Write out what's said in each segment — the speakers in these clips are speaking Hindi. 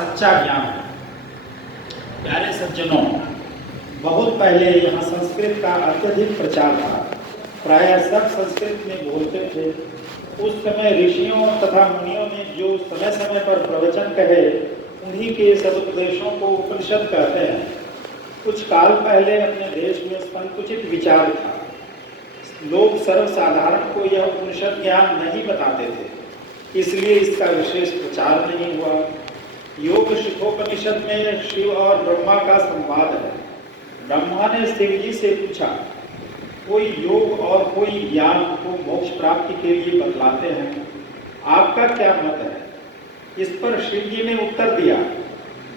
सच्चा ज्ञान है। प्यारे सज्जनों, बहुत पहले यहाँ संस्कृत का अत्यधिक प्रचार था। प्रायः सब संस्कृत में बोलते थे। उस समय ऋषियों तथा मुनियों ने जो समय समय पर प्रवचन कहे, उन्हीं के सदुपदेशों को उपनिषद कहते हैं। कुछ काल पहले अपने देश में संकुचित विचार था। लोग सर्वसाधारण को यह उपनिषद ज्ञान नहीं बताते थे, इसलिए इसका विशेष प्रचार नहीं हुआ। योग शिखोपनिषद में शिव और ब्रह्मा का संवाद है। ब्रह्मा ने शिव जी से पूछा, कोई योग और कोई ज्ञान को मोक्ष प्राप्ति के लिए बतलाते हैं, आपका क्या मत है? इस पर शिव जी ने उत्तर दिया,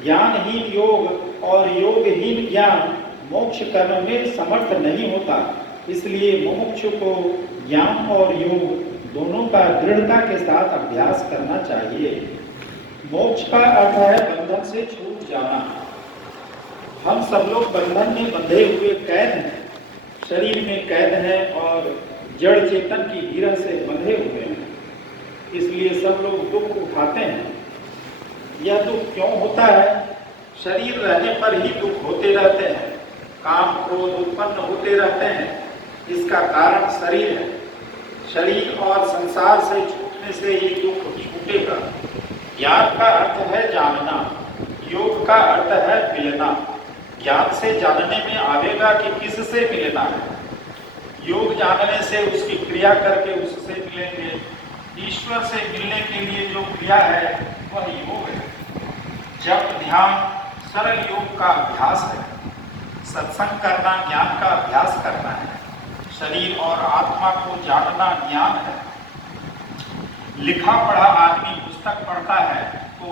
ज्ञानहीन योग और योगहीन ज्ञान मोक्ष करने में समर्थ नहीं होता। इसलिए मुमुक्षु को ज्ञान और योग दोनों का दृढ़ता के साथ अभ्यास करना चाहिए। मोक्ष का अर्थ है बंधन से छूट जाना। हम सब लोग बंधन में बंधे हुए कैद हैं, शरीर में कैद हैं और जड़ चेतन की गिरह से बंधे हुए हैं। इसलिए सब लोग दुख उठाते हैं। यह दुख क्यों होता है? शरीर रहने पर ही दुख होते रहते हैं, काम क्रोध उत्पन्न होते रहते हैं। इसका कारण शरीर है। शरीर और संसार से छूटने से ये दुख छूटेगा। ज्ञान का अर्थ है जानना, योग का अर्थ है मिलना। ज्ञान से जानने में आवेगा कि किससे मिलना है। योग जानने से उसकी क्रिया करके उससे मिलेंगे। ईश्वर से मिलने के लिए जो क्रिया है वह योग है। जप ध्यान सरल योग का अभ्यास है। सत्संग करना ज्ञान का अभ्यास करना है। शरीर और आत्मा को जानना ज्ञान है। लिखा पढ़ा आदमी पुस्तक पढ़ता है तो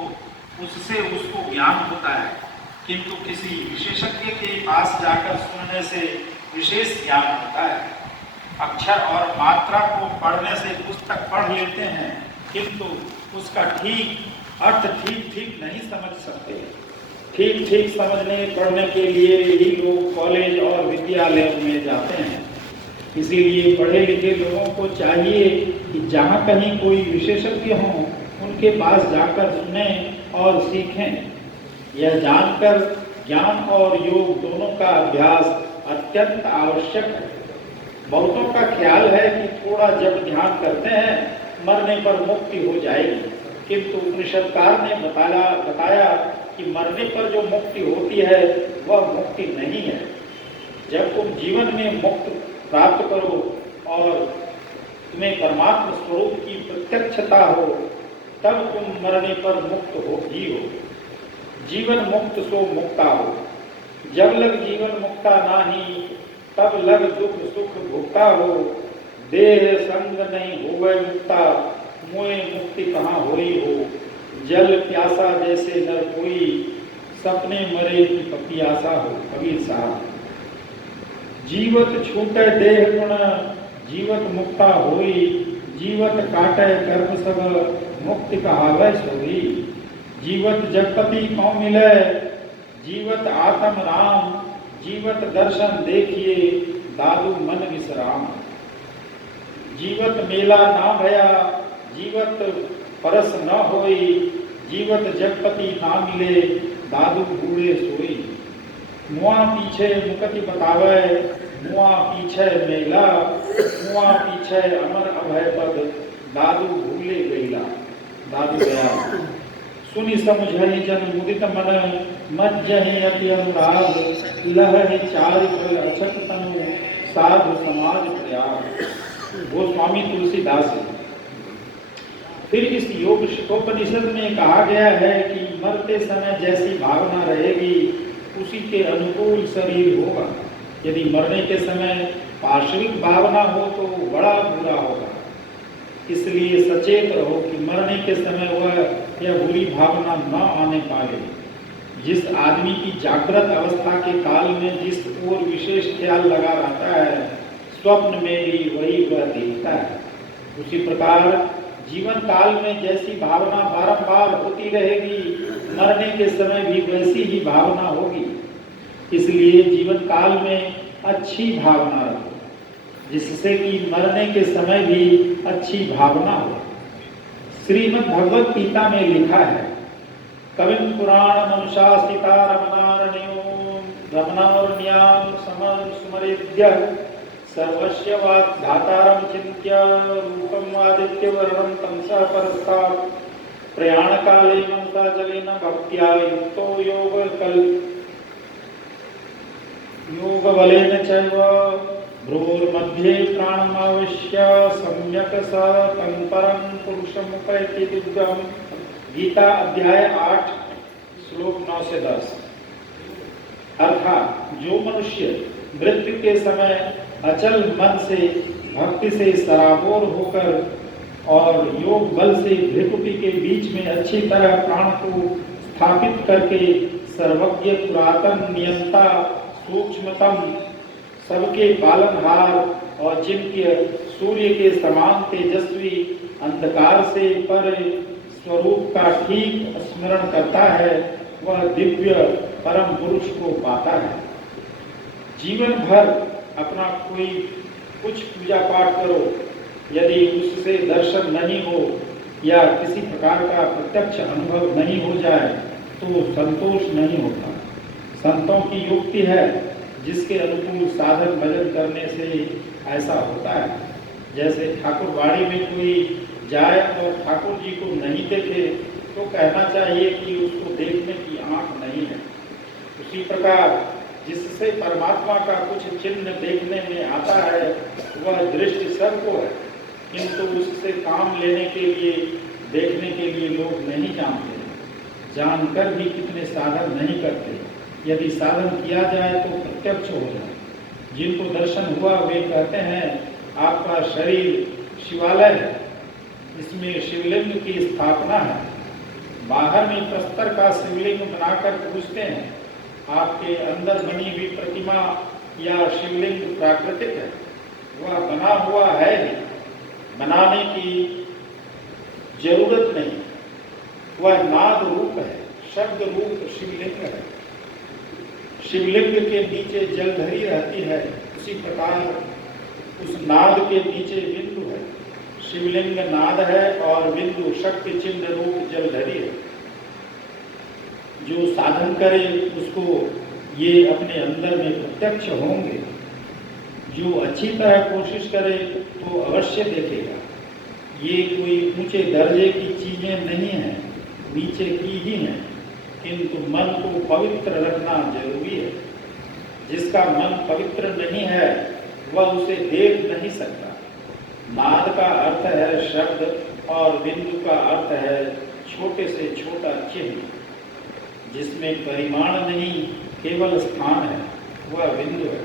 उससे उसको ज्ञान होता है, किंतु किसी विशेषज्ञ के पास जाकर सुनने से विशेष ज्ञान होता है। अक्षर और मात्रा को पढ़ने से पुस्तक पढ़ लेते हैं, किंतु उसका ठीक अर्थ ठीक नहीं समझ सकते। ठीक समझने पढ़ने के लिए ही लोग कॉलेज और विद्यालयों में जाते हैं। इसीलिए पढ़े लिखे लोगों को चाहिए कि जहाँ कहीं कोई विशेषज्ञ हों, उनके पास जाकर सुनें और सीखें। यह जानकर ज्ञान और योग दोनों का अभ्यास अत्यंत आवश्यक है। बहुतों का ख्याल है कि थोड़ा जब ध्यान करते हैं मरने पर मुक्ति हो जाएगी, किंतु उपनिषदकार ने बताया कि मरने पर जो मुक्ति होती है वह मुक्ति नहीं है। जब तुम जीवन में मुक्त प्राप्त करो और तुम्हें परमात्मा स्वरूप की प्रत्यक्षता हो, तब तुम मरने पर मुक्त हो ही हो। जीवन मुक्त सो मुक्ता हो, जब लग जीवन मुक्ता नाही, तब लग दुख सुख भुगता हो। देह संग नहीं होवे मुक्ता, मोए मुक्ति कहाँ होई हो। जल प्यासा जैसे नर कोई, सपने मरे की पपियासा हो। कबीर साहब। जीवत छूटे देह गुण, जीवत मुक्ता होई। जीवत काटे कर्म सब, मुक्ति कहावै सोई। जीवत जगपति कौ मिले, जीवत आत्म राम। जीवत दर्शन देखिए, दादू मन विश्राम। जीवत मेला ना भया, जीवत परस न होई। जीवत जगपति ना मिले, दादू बूढ़े सोई। मुआ पीछे मुकति बतावे, मुआ पीछे मेला। मुआ पीछे अमर अभय पद, दादू भूले गईला। दादू गया सुनि समुझहि जन मुदित मन, मज्जहि अति अनुराग। लहहि चारित्र अछत तनु, साधु समाज प्रयाग। वो स्वामी तुलसीदास। फिर इस योग शिखोपनिषद में कहा गया है कि मरते समय जैसी भावना रहेगी उसी के अनुकूल शरीर होगा। यदि मरने के समय पार्श्विक भावना हो तो बड़ा बुरा होगा। इसलिए सचेत रहो कि मरने के समय वह यह बुरी भावना न आने पाए। जिस आदमी की जागृत अवस्था के काल में जिस ओर विशेष ख्याल लगा रहता है, स्वप्न में भी वही वह देखता है। उसी प्रकार जीवन काल में जैसी भावना बारंबार होती रहेगी, मरने के समय भी वैसी ही भावना होगी। इसलिए जीवन काल में अच्छी भावना रखो, जिससे कि मरने के समय भी अच्छी भावना हो। श्रीमद् भगवत गीता में लिखा है, कविं पुराणमनुशासितारमणारण्यों स्मरेद्य सर्वस्य वाग्धातारं चिन्त्य रूपम् आदित्यवर्णं तमसः परस्तात् प्रयाणकाले मनसा जलेन भक्त्या युक्तो योगबलेन चैव भ्रूर्मध्ये प्राणमाविश्य सम्यक् स तं परं पुरुषमुपैति दिव्यम्। गीता अध्याय 8 श्लोक 9 से 10। अर्थात जो मनुष्य मृत्यु के समय अचल मन से भक्ति से सराबोर होकर और योग बल से भ्रिकुटी के बीच में अच्छी तरह प्राण को स्थापित करके सर्वज्ञ पुरातन नियंता सूक्ष्मतम सबके पालनहार और जिनके सूर्य के समान तेजस्वी अंधकार से पर स्वरूप का ठीक स्मरण करता है, वह दिव्य परम पुरुष को पाता है। जीवन भर अपना कोई कुछ पूजा पाठ करो, यदि उससे दर्शन नहीं हो या किसी प्रकार का प्रत्यक्ष अनुभव नहीं हो जाए तो संतोष नहीं होता। संतों की युक्ति है जिसके अनुकूल साधन भजन करने से ऐसा होता है। जैसे ठाकुरवाड़ी में कोई जाए और ठाकुर जी को नहीं देखे तो कहना चाहिए कि उसको देखने की आंख नहीं है। उसी प्रकार जिससे परमात्मा का कुछ चिन्ह देखने में आता है वह दृष्टि सबको है, किंतु उससे काम लेने के लिए देखने के लिए लोग नहीं जानते, जानकर भी कितने साधन नहीं करते। यदि साधन किया जाए तो प्रत्यक्ष हो जाए। जिनको दर्शन हुआ वे कहते हैं आपका शरीर शिवालय है, इसमें शिवलिंग की स्थापना है। बाहर में प्रस्तर का शिवलिंग बनाकर पूजते हैं, आपके अंदर बनी हुई प्रतिमा या शिवलिंग प्राकृतिक है, वह बना हुआ है ही, बनाने की जरूरत नहीं। वह नाद रूप है, शब्द रूप शिवलिंग है। शिवलिंग के नीचे जलधरी रहती है, उसी प्रकार उस नाद के नीचे बिंदु है। शिवलिंग नाद है और बिंदु शक्ति चिन्ह रूप जलधरी है। जो साधन करे उसको ये अपने अंदर में प्रत्यक्ष होंगे। जो अच्छी तरह कोशिश करे तो अवश्य देखेगा। ये कोई ऊंचे दर्जे की चीजें नहीं हैं, नीचे की ही हैं, किंतु मन को पवित्र रखना जरूरी है। जिसका मन पवित्र नहीं है वह उसे देख नहीं सकता। नाद का अर्थ है शब्द और बिंदु का अर्थ है छोटे से छोटा चिन्ह, जिसमें परिमाण नहीं केवल स्थान है, वह बिंदु है।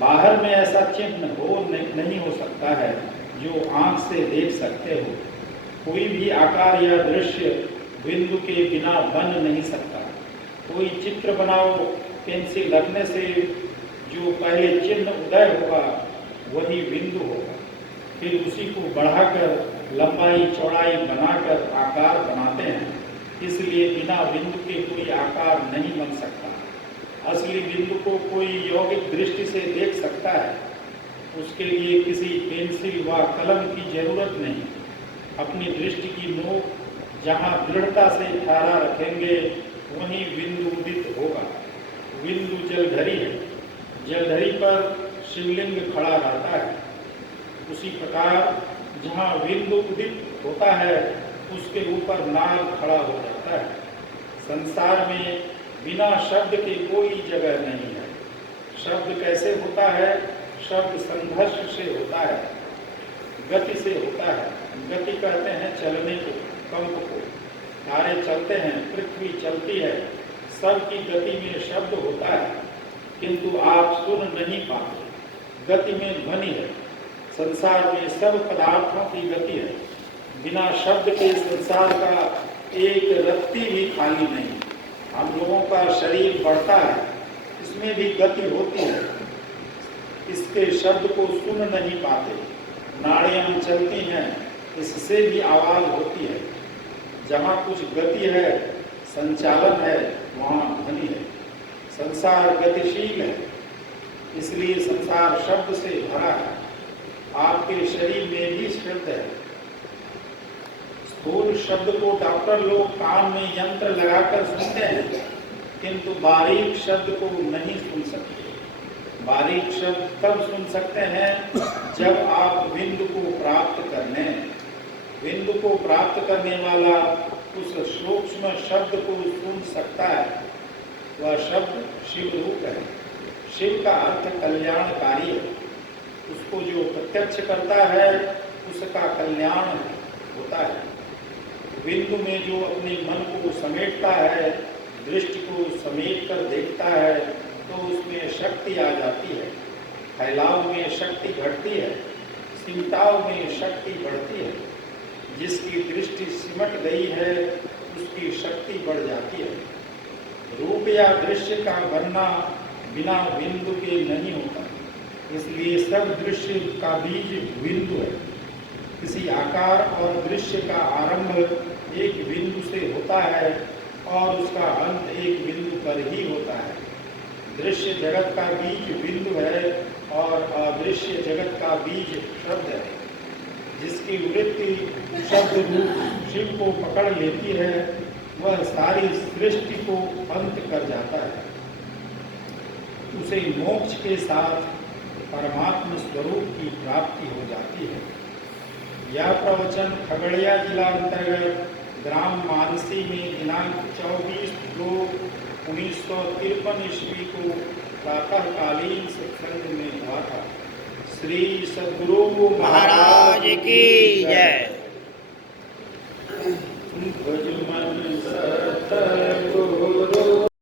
बाहर में ऐसा चिन्ह नहीं हो सकता है जो आंख से देख सकते हो। कोई भी आकार या दृश्य बिंदु के बिना बन नहीं सकता। कोई चित्र बनाओ, पेंसिल रखने से जो पहले चिन्ह उदय होगा वही बिंदु होगा। फिर उसी को बढ़ाकर लंबाई चौड़ाई बनाकर आकार बनाते हैं। इसलिए बिना बिंदु के कोई आकार नहीं बन सकता। असली बिंदु को कोई यौगिक दृष्टि से देख सकता है, उसके लिए किसी पेंसिल व कलम की जरूरत नहीं। अपनी दृष्टि की नोक जहाँ दृढ़ता से ठहरा रखेंगे वहीं बिंदु उदित होगा। बिंदु जलधरी है, जलधरी पर शिवलिंग खड़ा रहता है। उसी प्रकार जहाँ बिंदु उदित होता है उसके ऊपर नाद खड़ा हो जाता है। संसार में बिना शब्द के कोई जगह नहीं है। शब्द कैसे होता है? शब्द संघर्ष से होता है, गति से होता है। गति कहते हैं चलने को, कंप को। तारे चलते हैं, पृथ्वी चलती है, सबकी गति में शब्द होता है, किंतु आप सुन नहीं पाते। गति में ध्वनि है। संसार में सब पदार्थों की गति है। बिना शब्द के संसार का एक रत्ती भी खाली नहीं। हम लोगों का शरीर बढ़ता है, इसमें भी गति होती है, इसके शब्द को सुन नहीं पाते। नाड़ियाँ चलती हैं, इससे भी आवाज होती है। जहाँ कुछ गति है, संचालन है, वहाँ ध्वनि है। संसार गतिशील है, इसलिए संसार शब्द से भरा है। आपके शरीर में भी शब्द है। स्थूल शब्द को डॉक्टर लोग कान में यंत्र लगाकर सुनते हैं, किंतु बारीक शब्द को नहीं सुन सकते। बारीक शब्द तब सुन सकते हैं जब आप बिंदु को प्राप्त कर लें। बिंदु को प्राप्त करने वाला उस सूक्ष्म शब्द को सुन सकता है, वह शब्द शिव रूप है। शिव का अर्थ कल्याणकारी है। उसको जो प्रत्यक्ष करता है उसका कल्याण होता है। बिंदु में जो अपने मन को समेटता है, दृष्टि को समेट कर देखता है, तो उसमें शक्ति आ जाती है। फैलाव में शक्ति घटती है, सिमटाव में शक्ति बढ़ती है। जिसकी दृष्टि सिमट गई है उसकी शक्ति बढ़ जाती है। रूप या दृश्य का बनना बिना बिंदु के नहीं होता, इसलिए सब दृश्य का बीज बिंदु है। किसी आकार और दृश्य का आरंभ एक बिंदु से होता है और उसका अंत एक बिंदु पर ही होता है। दृश्य जगत का बीज बिंदु है और अदृश्य जगत का बीज शब्द है। जिसकी वृत्ति शब्द रूप शिव को पकड़ लेती है, वह सारी सृष्टि को अंत कर जाता है। उसे मोक्ष के साथ परमात्म स्वरूप की प्राप्ति हो जाती है। यह प्रवचन खगड़िया जिला अंतर्गत ग्राम मानसी में दिनांक 24/2/1953 ईस्वी को प्रातःकालीन सत्संग में हुआ था। श्री सद्गुरु महाराज की जय।